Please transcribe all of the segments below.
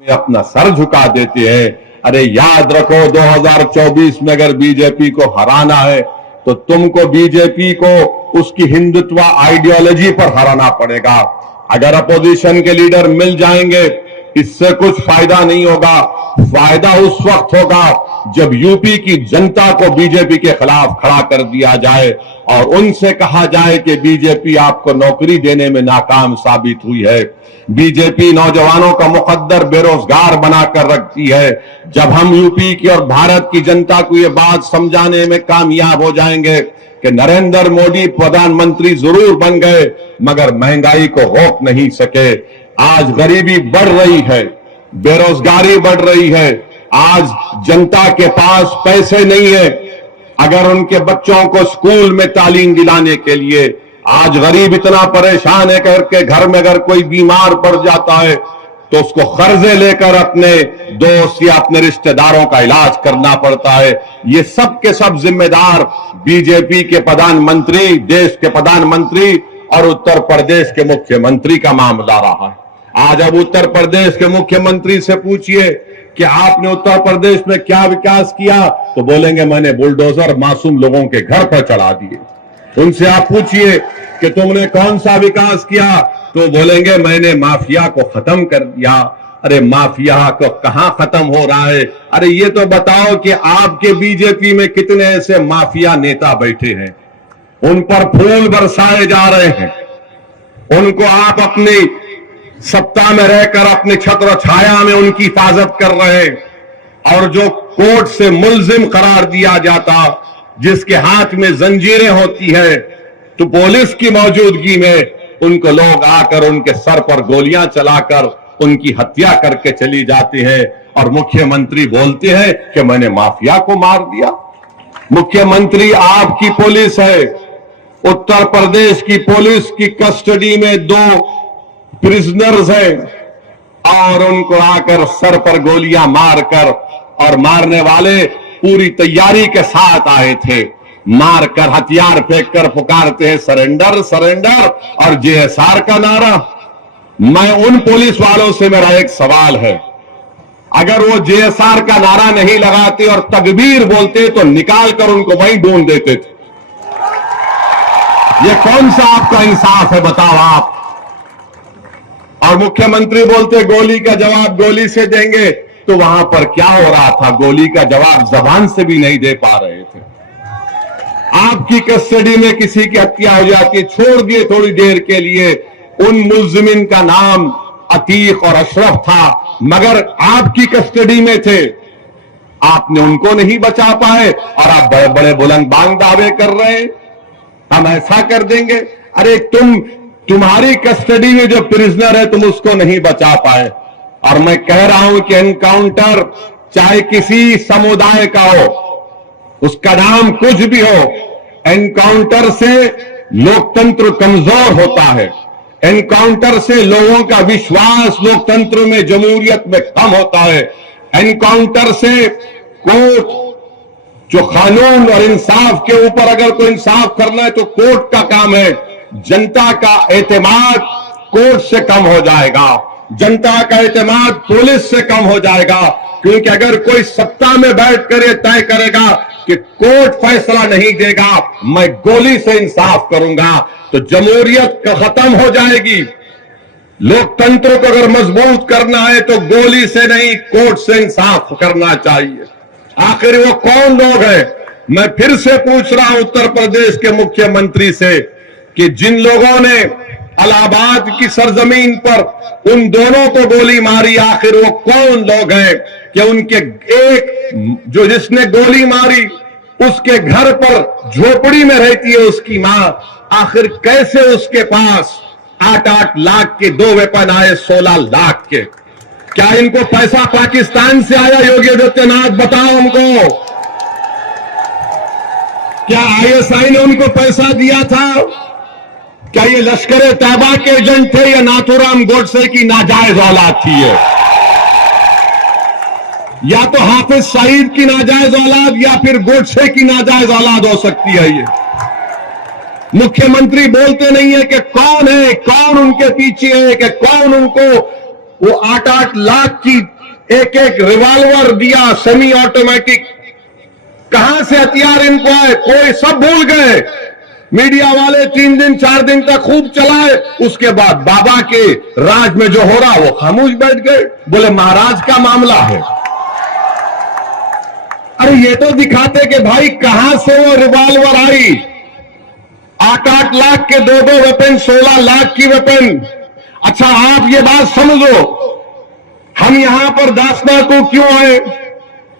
में अपना सर झुका देते हैं। अरे याद रखो 2024 में अगर बीजेपी को हराना है तो तुमको बीजेपी को उसकी हिंदुत्व आइडियोलॉजी पर हराना पड़ेगा। अगर अपोजिशन के लीडर मिल जाएंगे इससे कुछ फायदा नहीं होगा। फायदा उस वक्त होगा जब यूपी की जनता को बीजेपी के खिलाफ खड़ा कर दिया जाए और उनसे कहा जाए कि बीजेपी आपको नौकरी देने में नाकाम साबित हुई है। बीजेपी नौजवानों का मुकद्दर बेरोजगार बनाकर रखती है। जब हम यूपी की और भारत की जनता को ये बात समझाने में कामयाब हो जाएंगे कि नरेंद्र मोदी प्रधानमंत्री जरूर बन गए मगर महंगाई को रोक नहीं सके। आज गरीबी बढ़ रही है, बेरोजगारी बढ़ रही है, आज जनता के पास पैसे नहीं है अगर उनके बच्चों को स्कूल में तालीम दिलाने के लिए। आज गरीब इतना परेशान है करके घर में अगर कोई बीमार पड़ जाता है तो उसको कर्जे लेकर अपने दोस्त या अपने रिश्तेदारों का इलाज करना पड़ता है। ये सब के सब जिम्मेदार बीजेपी के प्रधानमंत्री, देश के प्रधानमंत्री और उत्तर प्रदेश के मुख्यमंत्री का मामला रहा है। आज अब उत्तर प्रदेश के मुख्यमंत्री से पूछिए कि आपने उत्तर प्रदेश में क्या विकास किया तो बोलेंगे मैंने बुलडोजर मासूम लोगों के घर पर चढ़ा दिए। उनसे आप पूछिए कि तुमने कौन सा विकास किया तो बोलेंगे मैंने माफिया को खत्म कर दिया। अरे माफिया को कहां खत्म हो रहा है? अरे ये तो बताओ कि आपके बीजेपी में कितने ऐसे माफिया नेता बैठे हैं, उन पर फूल बरसाए जा रहे हैं, उनको आप अपनी सत्ता में रहकर अपनी छत्र छाया में उनकी हिफाजत कर रहे हैं। और जो कोर्ट से मुल्जिम करार दिया जाता, जिसके हाथ में जंजीरें होती है, तो पुलिस की मौजूदगी में उनको लोग आकर उनके सर पर गोलियां चलाकर उनकी हत्या करके चली जाती है और मुख्यमंत्री बोलते हैं कि मैंने माफिया को मार दिया। मुख्यमंत्री आपकी पुलिस है, उत्तर प्रदेश की पुलिस की कस्टडी में 2 प्रिजनर्स हैं और उनको आकर सर पर गोलियां मारकर, और मारने वाले पूरी तैयारी के साथ आए थे, मारकर हथियार फेंककर पुकारते हैं सरेंडर सरेंडर और जेएसआर का नारा। मैं उन पुलिस वालों से मेरा एक सवाल है, अगर वो जेएसआर का नारा नहीं लगाते और तकबीर बोलते तो निकाल कर उनको वहीं ढूंढ देते थे। ये कौन सा आपका इंसाफ है बताओ आप? और मुख्यमंत्री बोलते गोली का जवाब गोली से देंगे, तो वहां पर क्या हो रहा था? गोली का जवाब जबान से भी नहीं दे पा रहे थे। आपकी कस्टडी में किसी की हत्या हो जाती, छोड़ दिए थोड़ी देर के लिए, उन मुल्जिमिन का नाम अतीक और अशरफ था मगर आपकी कस्टडी में थे, आपने उनको नहीं बचा पाए और आप बड़े बड़े बुलंद बांग दावे कर रहे हैं हम ऐसा कर देंगे। अरे तुम्हारी कस्टडी में जो प्रिजनर है तुम उसको नहीं बचा पाए। और मैं कह रहा हूं कि एनकाउंटर चाहे किसी समुदाय का हो, उसका नाम कुछ भी हो, एनकाउंटर से लोकतंत्र कमजोर होता है। एनकाउंटर से लोगों का विश्वास लोकतंत्र में, जमहूरियत में कम होता है। एनकाउंटर से कोर्ट जो कानून और इंसाफ के ऊपर अगर कोई इंसाफ करना है तो कोर्ट का काम है। जनता का एतमाद कोर्ट से कम हो जाएगा, जनता का एतमाद पुलिस से कम हो जाएगा, क्योंकि अगर कोई सत्ता में बैठकर ये तय करेगा कि कोर्ट फैसला नहीं देगा, मैं गोली से इंसाफ करूंगा, तो जमहूरियत खत्म हो जाएगी। लोकतंत्र को अगर मजबूत करना है तो गोली से नहीं, कोर्ट से इंसाफ करना चाहिए। आखिर वो कौन लोग हैं? मैं फिर से पूछ रहा हूं उत्तर प्रदेश के मुख्यमंत्री से कि जिन लोगों ने इलाहाबाद की सरजमीन पर उन दोनों को गोली मारी, आखिर वो कौन लोग हैं? कि उनके एक जो जिसने गोली मारी उसके घर पर झोपड़ी में रहती है उसकी मां, आखिर कैसे उसके पास 8-8 लाख के 2 वेपन आए, 16 लाख के? क्या इनको पैसा पाकिस्तान से आया? योगी आदित्यनाथ बताओ हमको, क्या आईएसआई ने उनको पैसा दिया था? क्या ये लश्कर तैयबा के एजेंट थे या नाथूराम गोडसे की नाजायज औलाद थी? ये या तो हाफिज सईद की नाजायज औलाद या फिर गोडसे की नाजायज औलाद हो सकती है। ये मुख्यमंत्री बोलते नहीं है कि कौन है, कौन उनके पीछे है, कि कौन उनको वो 8-8 लाख की एक एक रिवॉल्वर दिया, सेमी ऑटोमेटिक। कहां से हथियार इनको आए, कोई सब भूल गए। मीडिया वाले 3 दिन 4 दिन तक खूब चलाए, उसके बाद बाबा के राज में जो हो रहा वो खामोश बैठ गए, बोले महाराज का मामला है। अरे ये तो दिखाते कि भाई कहां से वो रिवॉल्वर आई। 8-8 लाख के 2-2 वेपन, 16 लाख की वेपन। अच्छा आप ये बात समझो, हम यहां पर दासना को क्यों आए?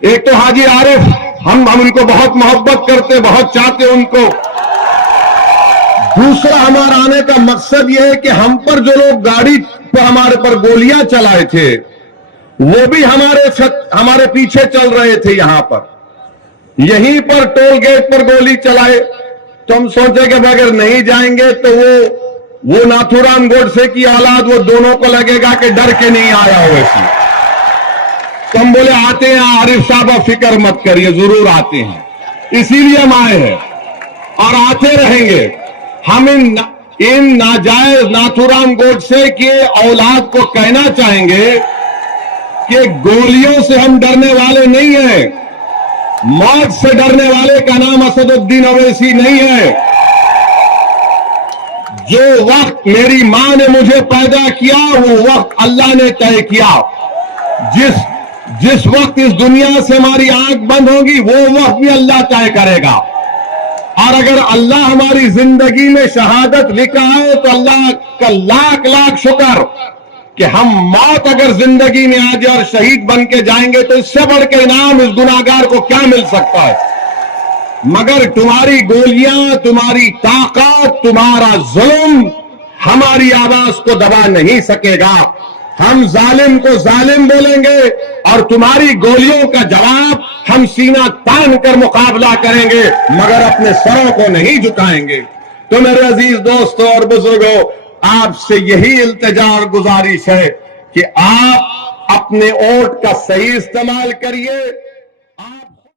एक तो हाजी आरिफ, हम उनको बहुत मोहब्बत करते, बहुत चाहते उनको। दूसरा हमारा आने का मकसद यह है कि हम पर जो लोग गाड़ी पर हमारे पर गोलियां चलाए थे, वो भी हमारे पीछे चल रहे थे। यहां पर यहीं पर टोल गेट पर गोली चलाए, तो हम सोचे कि अगर नहीं जाएंगे तो वो नाथूराम गोडसे की औलाद, वो दोनों को लगेगा कि डर के नहीं आया हो ऐसी। तो हम बोले आते हैं आरिफ साहब, आप फिक्र मत करिए, जरूर आते हैं, इसीलिए हम आए हैं और आते रहेंगे। हम इन नाजायज नाथूराम गोडसे के औलाद को कहना चाहेंगे कि गोलियों से हम डरने वाले नहीं हैं, मौत से डरने वाले का नाम असदुद्दीन अवैसी नहीं है। जो वक्त मेरी मां ने मुझे पैदा किया, वो वक्त अल्लाह ने तय किया। जिस वक्त इस दुनिया से हमारी आंख बंद होगी, वो वक्त भी अल्लाह तय करेगा। और अगर अल्लाह हमारी जिंदगी में शहादत लिखा है, तो अल्लाह का लाख लाख शुक्र कि हम मौत अगर जिंदगी में आ जाए और शहीद बन के जाएंगे, तो इससे बढ़ के इनाम इस गुनाहगार को क्या मिल सकता है? मगर तुम्हारी गोलियां, तुम्हारी ताकत, तुम्हारा जुल्म हमारी आवाज को दबा नहीं सकेगा। हम जालिम को जालिम बोलेंगे और तुम्हारी गोलियों का जवाब हम सीना तान कर मुकाबला करेंगे, मगर अपने सरों को नहीं झुकाएंगे। तो मेरे अजीज दोस्तों और बुजुर्गों, आपसे यही इल्तिजा और गुजारिश है कि आप अपने वोट का सही इस्तेमाल करिए।